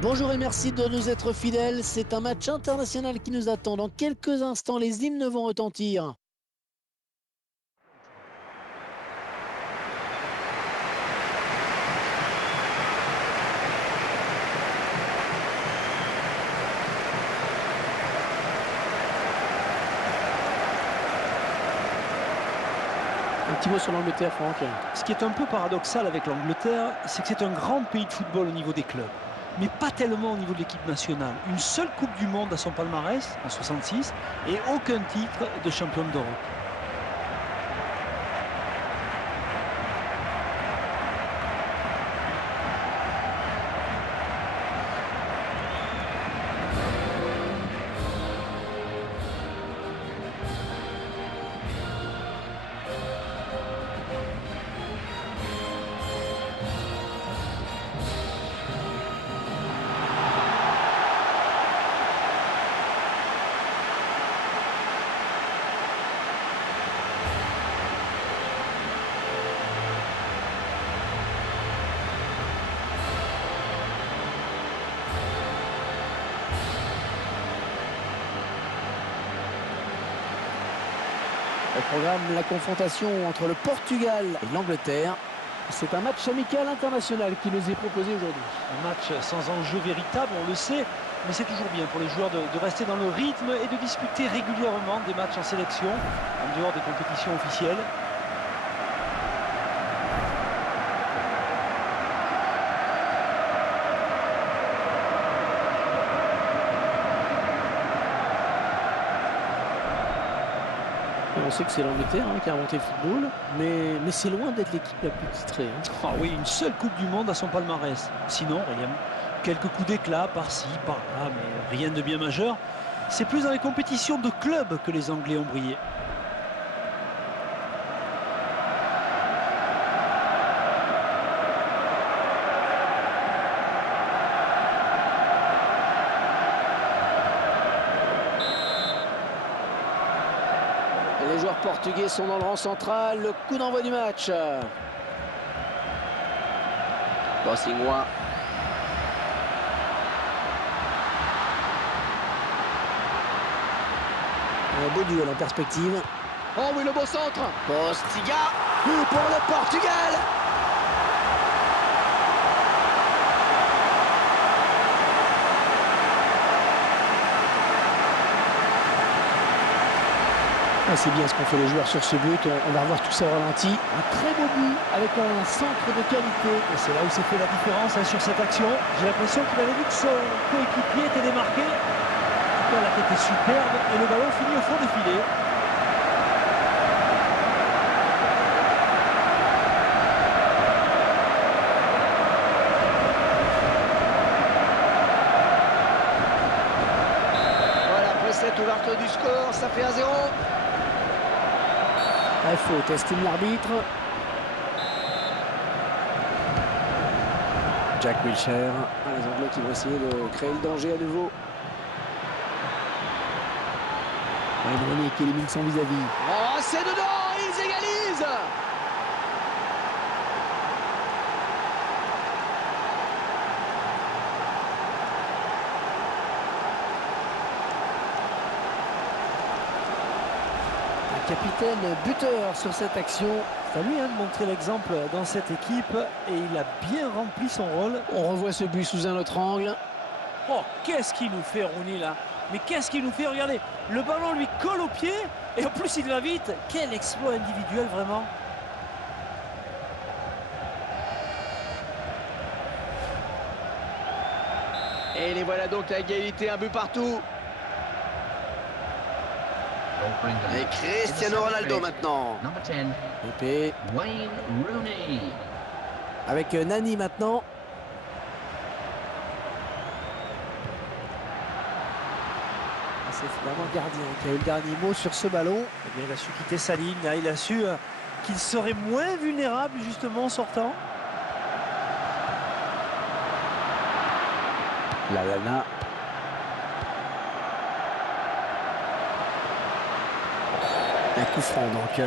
Bonjour et merci de nous être fidèles. C'est un match international qui nous attend. Dans quelques instants, les hymnes vont retentir. Un petit mot sur l'Angleterre, Franck. Ce qui est un peu paradoxal avec l'Angleterre, c'est que c'est un grand pays de football au niveau des clubs, mais pas tellement au niveau de l'équipe nationale. Une seule Coupe du Monde à son palmarès, en 66, et aucun titre de champion d'Europe. Au programme, la confrontation entre le Portugal et l'Angleterre. C'est un match amical international qui nous est proposé aujourd'hui. Un match sans enjeu véritable, on le sait, mais c'est toujours bien pour les joueurs de rester dans le rythme et de disputer régulièrement des matchs en sélection, en dehors des compétitions officielles. On sait que c'est l'Angleterre qui a inventé le football, mais c'est loin d'être l'équipe la plus titrée. Ah oui, une seule Coupe du Monde à son palmarès. Sinon, rien. Quelques coups d'éclat par-ci, par-là, mais rien de bien majeur. C'est plus dans les compétitions de clubs que les Anglais ont brillé. Les joueurs portugais sont dans le rang central. Le coup d'envoi du match. Bossingwa. Un beau duel en perspective. Oh oui, le beau centre. Postiga pour le Portugal. Ah, c'est bien ce qu'ont fait les joueurs sur ce but. On va revoir tout ça au ralenti. Un très beau but avec un centre de qualité. Et c'est là où s'est fait la différence sur cette action. J'ai l'impression qu'il avait vu que son coéquipier était démarqué. En tout cas, la tête est superbe et le ballon finit au fond du filet. Voilà, après cette ouverture du score, ça fait 1-0. Il faut tester l'arbitre. Jack Wilshere. Les Anglais qui vont essayer de créer le danger à nouveau. René qui élimine son vis-à-vis. Oh, c'est dedans. Ils égalisent. Capitaine buteur sur cette action. C'est à lui de montrer l'exemple dans cette équipe et il a bien rempli son rôle. On revoit ce but sous un autre angle. Oh, qu'est-ce qu'il nous fait Rooney là? Mais qu'est-ce qu'il nous fait? Regardez, le ballon lui colle au pied et en plus il va vite. Quel exploit individuel vraiment. Et les voilà donc à égalité, un but partout. Et Cristiano Ronaldo maintenant. Pepe. Wayne Rooney. Avec Nani maintenant. C'est finalement le gardien qui a eu le dernier mot sur ce ballon. Eh bien, il a su quitter sa ligne, là. Il a su qu'il serait moins vulnérable justement en sortant. Lallana. Un coup franc donc.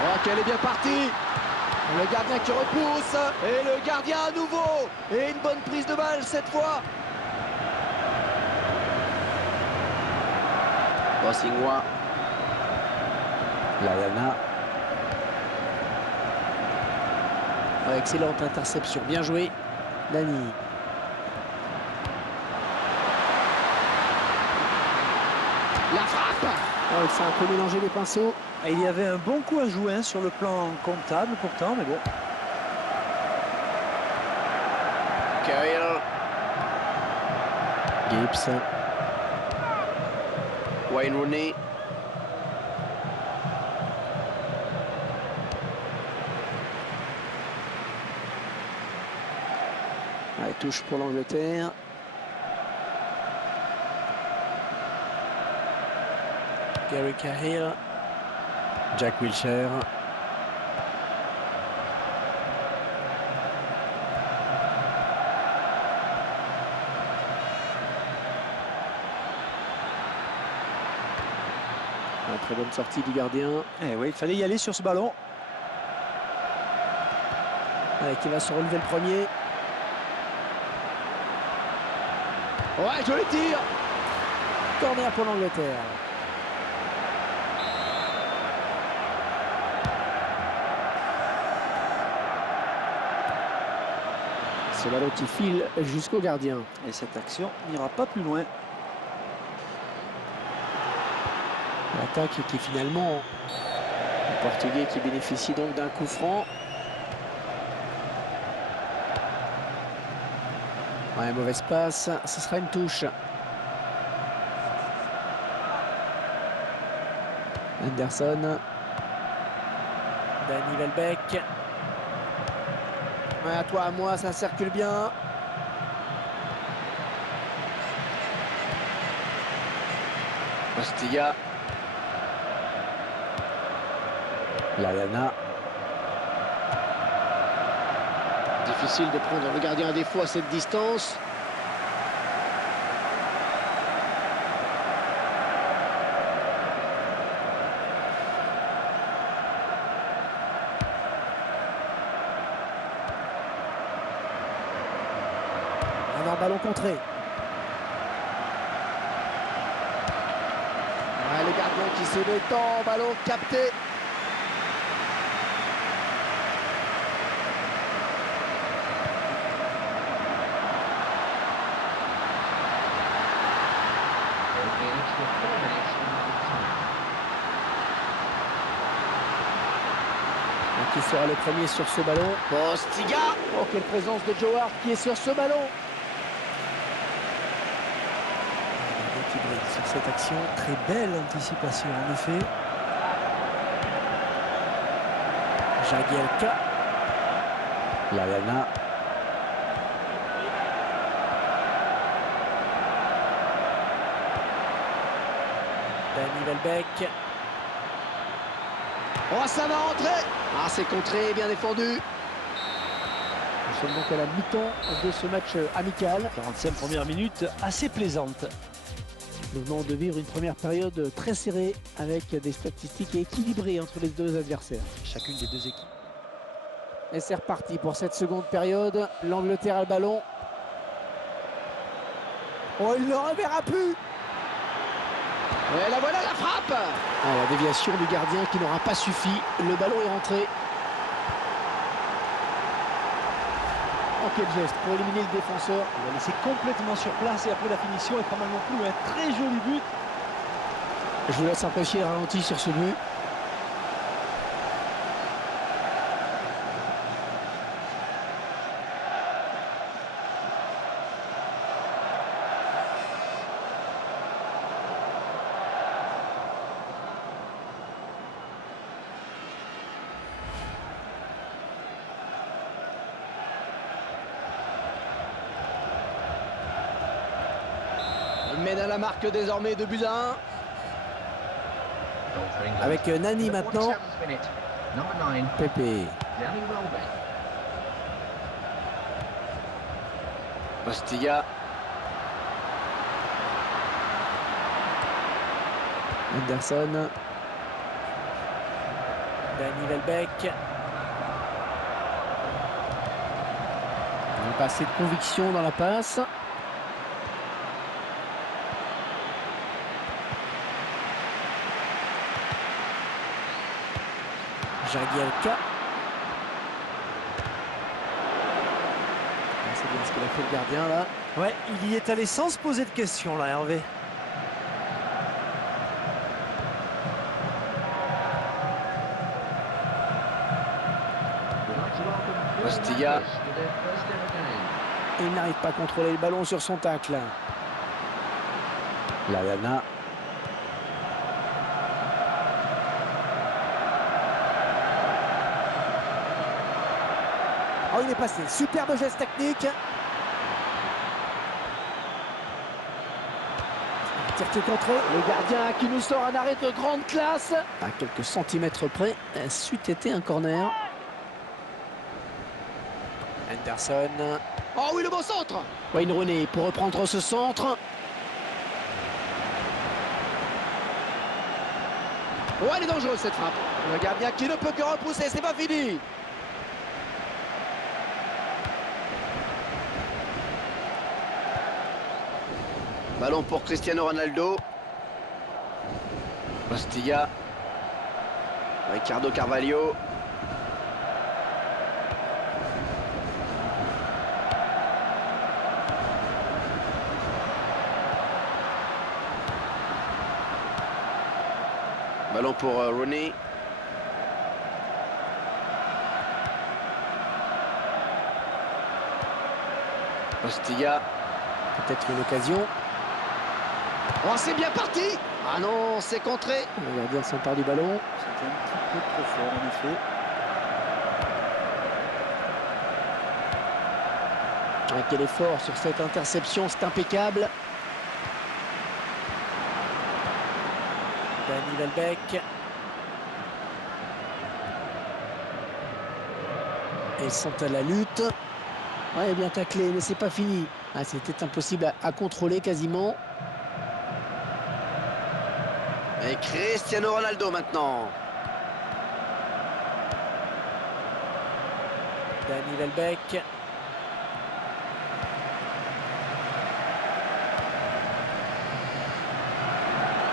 Oh, qu'elle est bien partie. Le gardien qui repousse. Et le gardien à nouveau. Et une bonne prise de balle cette fois. Bossingwa. Lallana. Ouais, excellente interception. Bien joué. Nani. La frappe. Oh, il s'est un peu mélangé les pinceaux. Et il y avait un bon coup à jouer hein, sur le plan comptable pourtant, mais bon. Cahill. Gibbs. Wayne Rooney. Ouais, touche pour l'Angleterre. Gary Cahill. Jack Wilshere. Très bonne sortie du gardien. Eh oui, il fallait y aller sur ce ballon. Allez, qui va se relever le premier. Ouais, joli tir. Corner pour l'Angleterre. Ce ballon qui file jusqu'au gardien. Et cette action n'ira pas plus loin. L'attaque qui finalement, le Portugais qui bénéficie donc d'un coup franc. Ouais, mauvaise passe, ce sera une touche. Anderson. Danny Welbeck. Ouais, à toi, à moi, ça circule bien. Bastilla. Lallana. Difficile de prendre le gardien à défaut à cette distance. Alors, ballon contré. Ouais, le gardien qui se détend, ballon capté. Qui sera le premier sur ce ballon? Postiga. Oh, quelle présence de Joe Hart qui est sur ce ballon. Qui brille sur cette action. Très belle anticipation en effet. Jagielka. Lallana. Danny Welbeck. Oh, ça va rentrer. Ah, c'est contré, bien défendu. Nous sommes donc à la mi-temps de ce match amical. 45 premières minutes, assez plaisante. Nous venons de vivre une première période très serrée avec des statistiques équilibrées entre les deux adversaires. Chacune des deux équipes. Et c'est reparti pour cette seconde période. L'Angleterre a le ballon. Oh, il ne le reverra plus. Et là voilà la frappe. Ah, la déviation du gardien qui n'aura pas suffi. Le ballon est rentré. Oh, quel geste pour éliminer le défenseur. Il va laisser complètement sur place et après la finition est pas mal non plus. Un très joli but. Je vous laisse apprécier le ralenti sur ce but. Il mène à la marque désormais de buts à 1. Avec Nani maintenant. Pepe. Bastilla. Anderson. Danny Welbeck. Il n'y a pas assez de conviction dans la passe. Jagielka. C'est bien ce qu'il a fait le gardien là. Ouais, il y est allé sans se poser de questions là, Hervé. Ostilla. Il n'arrive pas à contrôler le ballon sur son tacle. Lallana. Oh, il est passé. Superbe geste technique. Tir contré. Le gardien qui nous sort un arrêt de grande classe. À quelques centimètres près, c'eût été un corner. Henderson. Oh oui, le beau centre. Wayne Rooney pour reprendre ce centre. Oh, elle est dangereuse cette frappe. Le gardien qui ne peut que repousser, c'est pas fini. Ballon pour Cristiano Ronaldo. Ostilla. Ricardo Carvalho. Ballon pour Rooney. Ostilla. Peut-être une occasion. Oh, c'est bien parti. Ah non, c'est contré. Le gardien s'empare du ballon. C'était un petit peu trop fort en effet. Ah, quel effort sur cette interception, c'est impeccable. Danny Welbeck. Ils sont à la lutte. Ouais, bien taclé, mais c'est pas fini. Ah, c'était impossible à contrôler quasiment. Et Cristiano Ronaldo maintenant. Danny Welbeck.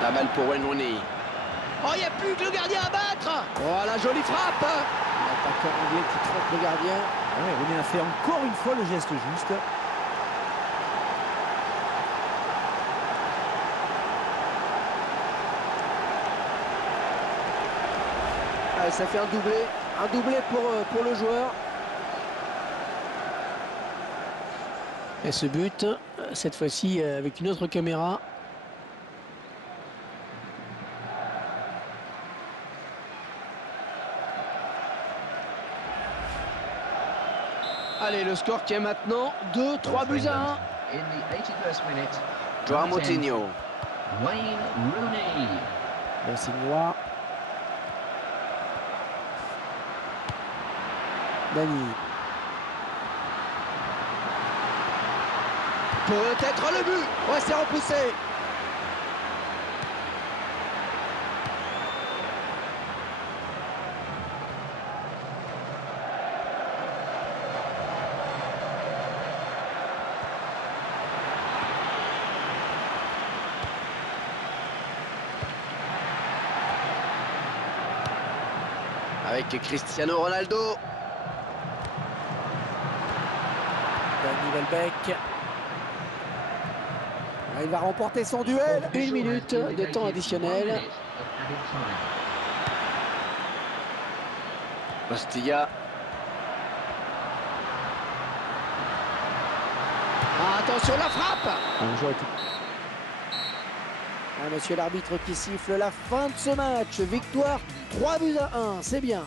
La balle pour Wayne Rooney. Oh, il n'y a plus que le gardien à battre. Oh, la jolie frappe. L'attaquant anglais qui trompe le gardien. Ouais, Rooney a fait encore une fois le geste juste. Ah, ça fait un doublé pour le joueur. Et ce but, cette fois-ci avec une autre caméra. Allez, le score qui est maintenant 2-3 buts à 1. In the 81st minute, Joao Moutinho. Wayne Rooney. Bon signois. Dani. Peut-être le but. Ouais, c'est repoussé. Avec Cristiano Ronaldo. Danny Welbeck. Il va remporter son duel. Une minute de temps additionnel. Ostilla. Attention, la frappe. Monsieur l'arbitre qui siffle la fin de ce match. Victoire 3 buts à 1, c'est bien.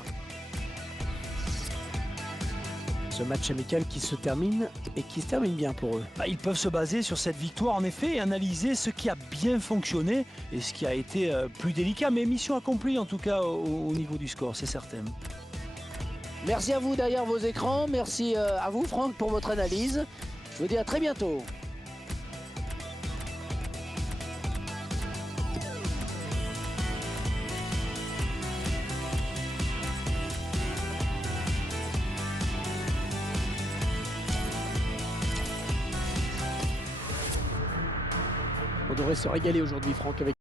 Ce match amical qui se termine et qui se termine bien pour eux. Ils peuvent se baser sur cette victoire en effet et analyser ce qui a bien fonctionné et ce qui a été plus délicat. Mais mission accomplie en tout cas au niveau du score, c'est certain. Merci à vous derrière vos écrans. Merci à vous Franck pour votre analyse. Je vous dis à très bientôt. devrait se régaler aujourd'hui, Franck, avec